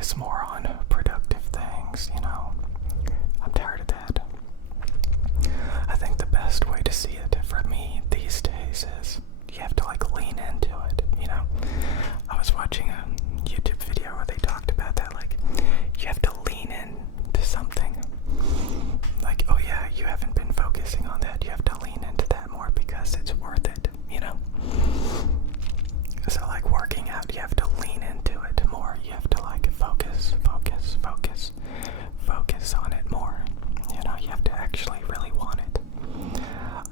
focus more on productive things, I'm tired of that. I think the best way to see it for me these days is you have to like lean into it, I was watching a YouTube video where they talked about that, like you have to lean into something. Like, oh yeah, you haven't been focusing on that. You have to lean into that more because it's worth it, So like working out, you have to lean into it more. You have to like focus on it more. You have to actually really want it.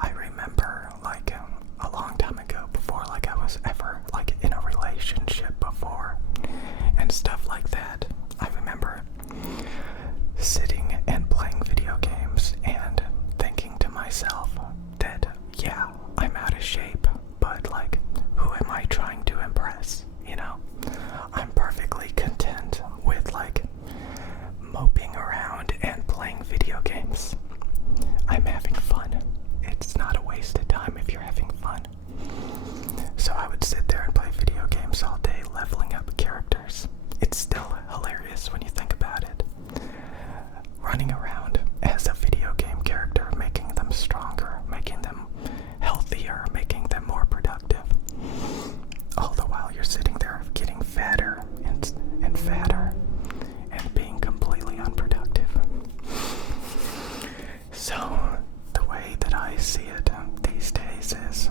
I remember like a long time ago, before like I was ever like in a relationship before and stuff like that, I remember sitting and playing video games and thinking to myself that, yeah, I'm out of shape, but like, who am I trying to impress? I'm perfectly content with like moping around and playing video games. I'm having fun. It's not a waste of time if you're having fun. So I would sit there and play video games all day, leveling up characters. It's still hilarious when you think about it. Running around as a video game character, making them stronger, making them healthier, making them more productive. All the while you're sitting there getting fatter and fatter and being completely unproductive. So the way that I see it these days is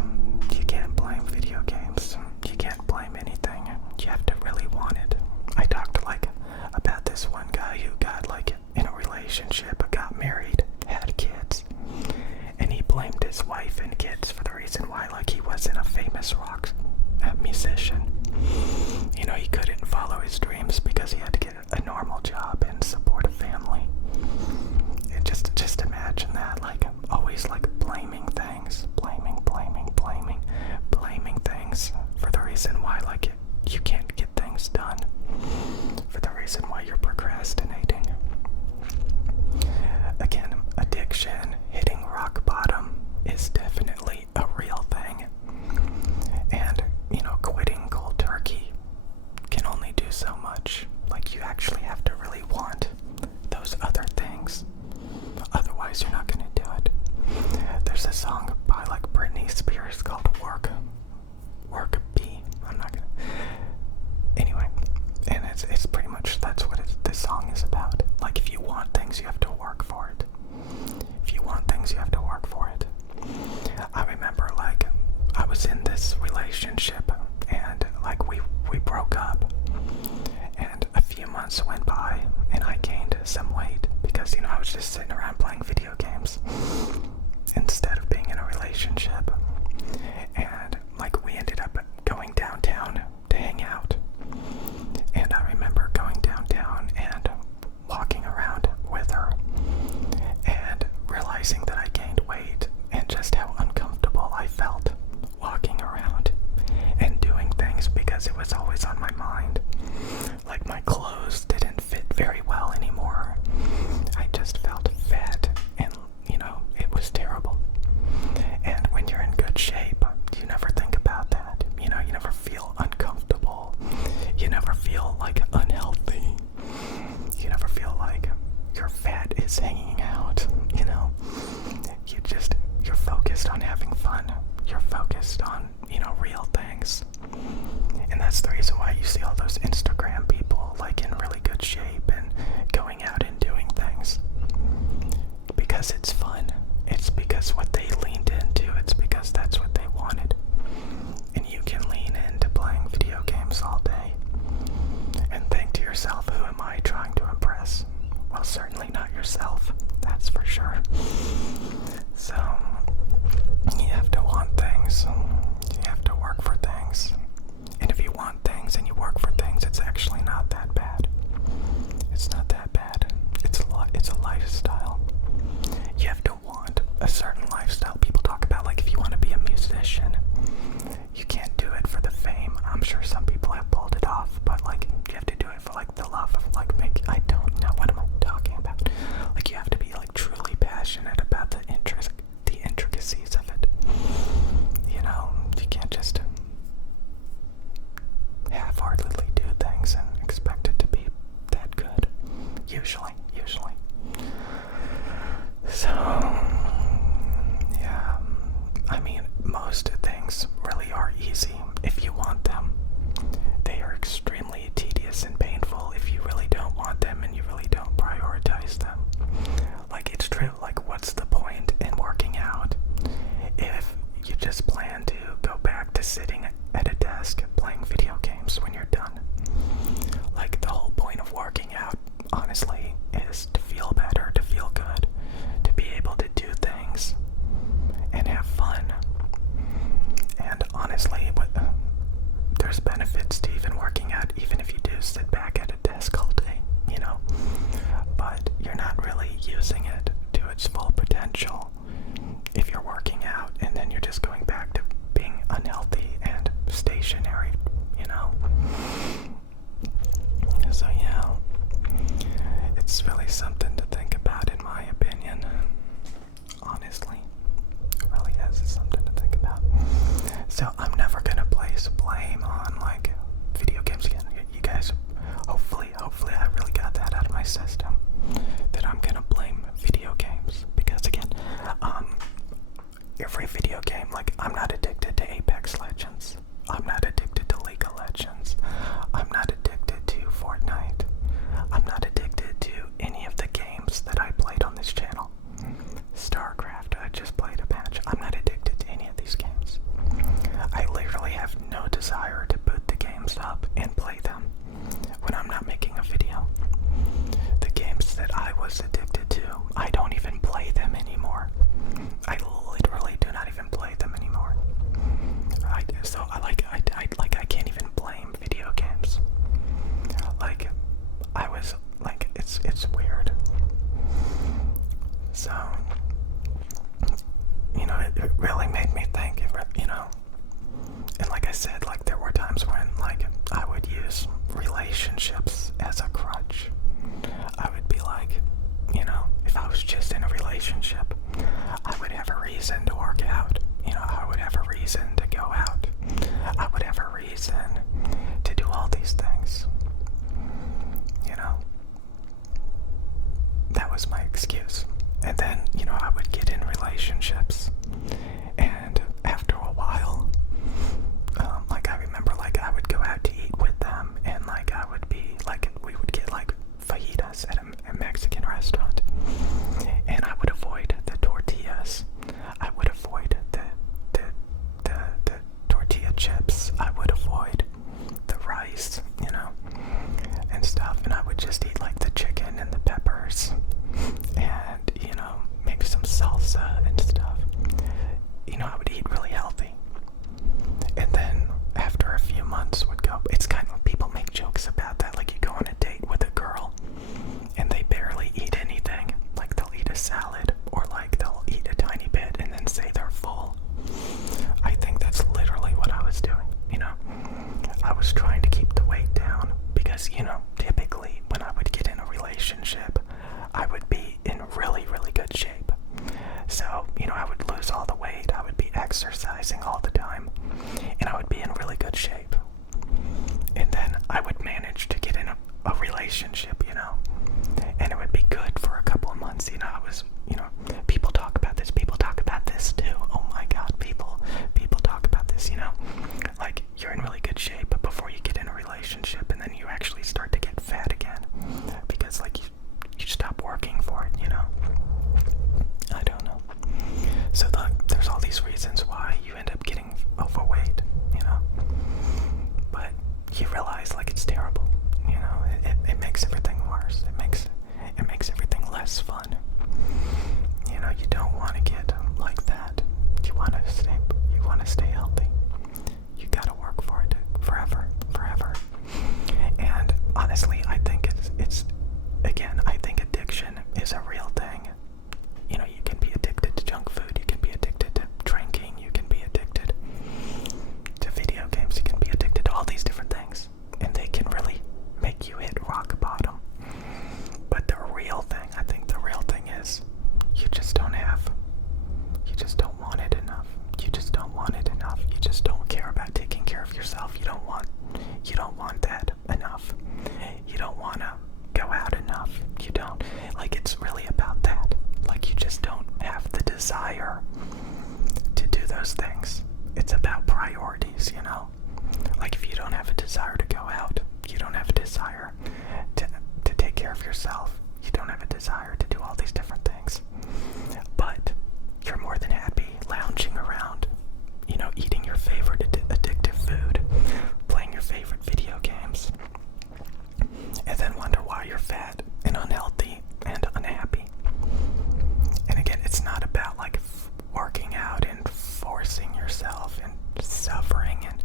you can't blame video games. You can't blame anything. You have to really want it. I talked like about this one guy who got like in a relationship, got married, had kids, and he blamed his wife and kids for the reason why like he wasn't a famous rock musician. He couldn't follow his dreams because he had to get a normal job and support a family. And just imagine that, like always like blaming things, blaming things for the reason why like you can't get things done, for the reason why you're procrastinating. Again, addiction, hitting rock bottom is definitely a real thing. And, quitting cold turkey can only do so much. Like, you actually have to really want those other things. Otherwise, you're not going to do it. There's a song by, like, Britney Spears called Work B. I'm not going to... Anyway, and it's pretty much, that's what this song is about. Like, if you want things, you have to work for it. If you want things, you have to work for it. I remember, like, I was in this relationship, and, like, we broke up, and a few months went by, and I gained some weight, because, I was just sitting around playing video games, instead of being in a relationship, and, like, we ended up going downtown to hang out, and I remember going downtown and walking around with her, and realizing that I gained weight, and just how uncomfortable I felt walking around and doing things because it was always on my mind. Like my clothes didn't fit very well anymore. I just felt fat and, it was terrible. And when you're in good shape, you never think about that. You never feel uncomfortable. You never feel like unhealthy. You never feel like your fat is hanging out, You're focused on having fun. You're focused on, real things. And that's the reason why you see all those Instagram people, like, in really good shape and going out and doing things. Because it's fun. It's because what they leaned into. It's because that's what they wanted. And you can lean into playing video games all day and think to yourself, who am I trying to impress? Well, certainly not yourself. That's for sure. So, you have to want things. You have to work for things. And if you want things and you work for things, it's actually not that bad. It's not that bad. It's a lifestyle. You have to want a certain lifestyle. People talk about, like, if you want to be a musician, you can't do it for the fame. I'm sure some people have pulled it off, but, like, you have to do it for, like, the love of, like, I don't know, what am I talking about? Like, you have to be, like, truly passionate about the intricacies of it. You can't just half-heartedly do things and Usually. So, yeah, I mean, most things really are easy if you want them. They are extremely tedious and painful if you really don't want them and you really don't prioritize them. Like, it's true, like, what's the point in working out if you just plan to go back to sitting at a desk playing video games when you're done? Like, the whole point of working out, honestly, is to feel better, to feel good, to be able to do things and have fun. And honestly, there's benefits to even working out, even if you do sit back at a desk all day, you know, but you're not really using it to its full potential if you're working out and then you're just going back to being unhealthy and stationary, you know. So yeah, it's really something to think about, in my opinion. Honestly, it really is something to think about. So I'm never gonna place blame on like video games again. You guys, hopefully I really got that out of my system, that I'm gonna blame video games, because again, every video game, like, I'm not addicted to Apex Legends. I'm not addicted to League of Legends. I'm not addicted to Fortnite. I'm not addicted to any of the games that I played on this channel. StarCraft, I just played a match. I'm not addicted to any of these games. I literally have no desire to boot the games up and play them when I'm not making a video. The games that I was addicted to, I don't even play them anymore. I literally do not even play them anymore. I can't even blame video games. Like, I was like, it's weird. So, you know, it really made me think, you know. And like I said, like, there were times when, like, I would use relationships as a crutch. I would be like, you know, if I was just in a relationship, I would have a reason to work out. You know, I would have a reason to go out. I would have a reason to do all these things. You know, that was my excuse. And then, you know, I would get in relationships, and after a while, like, I remember, like, I would go out to eat with them, and like, I would be like, we would get like fajitas at a Mexican restaurant, and I would avoid the tortillas. I would avoid the tortilla chips. I would avoid the rice, you know, and stuff, and I would just eat like the chicken and the peppers, and, you know, maybe some salsa and stuff. You know, I would eat really healthy. And then after a few months would go, it's kind of, people make jokes about that, like, you go on a date with a girl and they barely eat anything, like they'll eat a salad, or like they'll eat a tiny bit and then say they're full. I think that's literally what I was doing, you know. I was trying to keep the weight down because, you know, typically when I would get in a relationship, I would be in really, really good shape. So, you know, I would lose all the weight, I would be exercising all the time, and I would be in really good shape. And then I would manage to get in a relationship, you know, and it would be good for a couple of months. You know, I was, you know, people talk about this too. Oh my God, people talk about this, you know, like, you're in really good shape before you get in a relationship, and then you actually start to get fat again because, like, you stop working for it, you know. I don't know. So there's all these reasons why you end up getting overweight, you know. But you realize, like, it's terrible, you know. It makes everything worse. It makes everything less fun. You know, you don't want to get like that. You want to stay healthy. You gotta work for it forever. And honestly, I think it's again, I think addiction is a real thing. You know, you can be addicted to junk food, you can be addicted to drinking, you can be addicted to video games, you can be addicted to all these different things, and they can really make you hit rock bottom. But the real thing, I think the real thing is, you just don't want it enough. You just don't want it enough. You just don't care about taking care of yourself. You don't want that enough. You don't want to go out enough. You desire to do those things. It's about priorities, you know? Like if you don't have a desire to go out, you don't have a desire to take care of yourself, you don't have a desire to do all these different things, but you're more than happy lounging around, you know, eating your favorite addictive food, playing your favorite video games, and then wonder why you're fat and unhealthy and unhappy. And again, it's not about like working out and forcing yourself and suffering and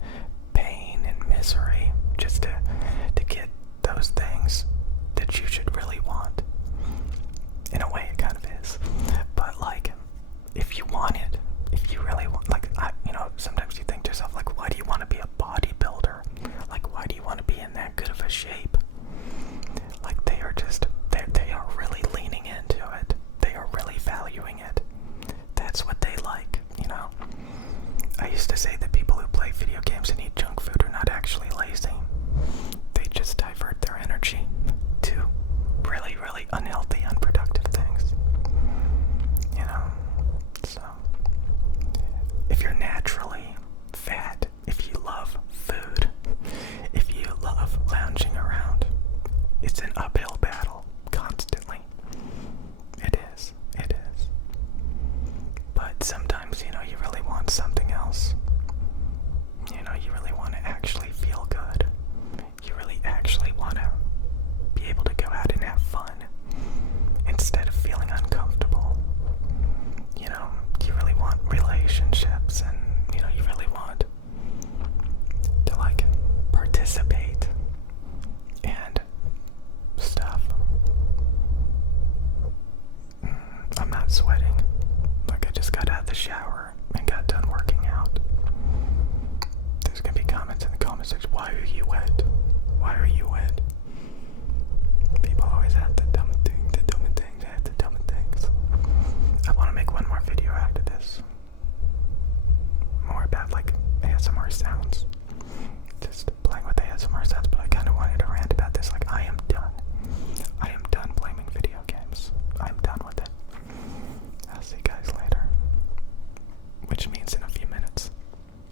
pain and misery just to get those things that you should really want. In a way, it kind of is. But like, if you want it, if you really want, like, you know, sometimes you think to yourself, like, why do you want to be a bodybuilder? Like, why do you want to be in that good of a shape? Like, they are really leaning into it. They are really valuing it. That's what they like, you know? I used to say that people who play video games and eat junk food are not actually lazy. They just divert their energy to really, really unhealthy, unproductive things. You know? So, if you're naturally fat, if you love food, if you love lounging around, it's an uphill battle constantly. It is. It is. But sometimes, you know, you really want something else. You know, you really want to actually feel good. You really actually want to be able to go out and have fun instead of feeling uncomfortable. You know, you really want relationships, and, you know, you really want to, like, participate and stuff. I'm not sweating. Like, I just got out of the shower and got done working out. There's gonna be comments in the comment section. Why are you wet? Why are you wet?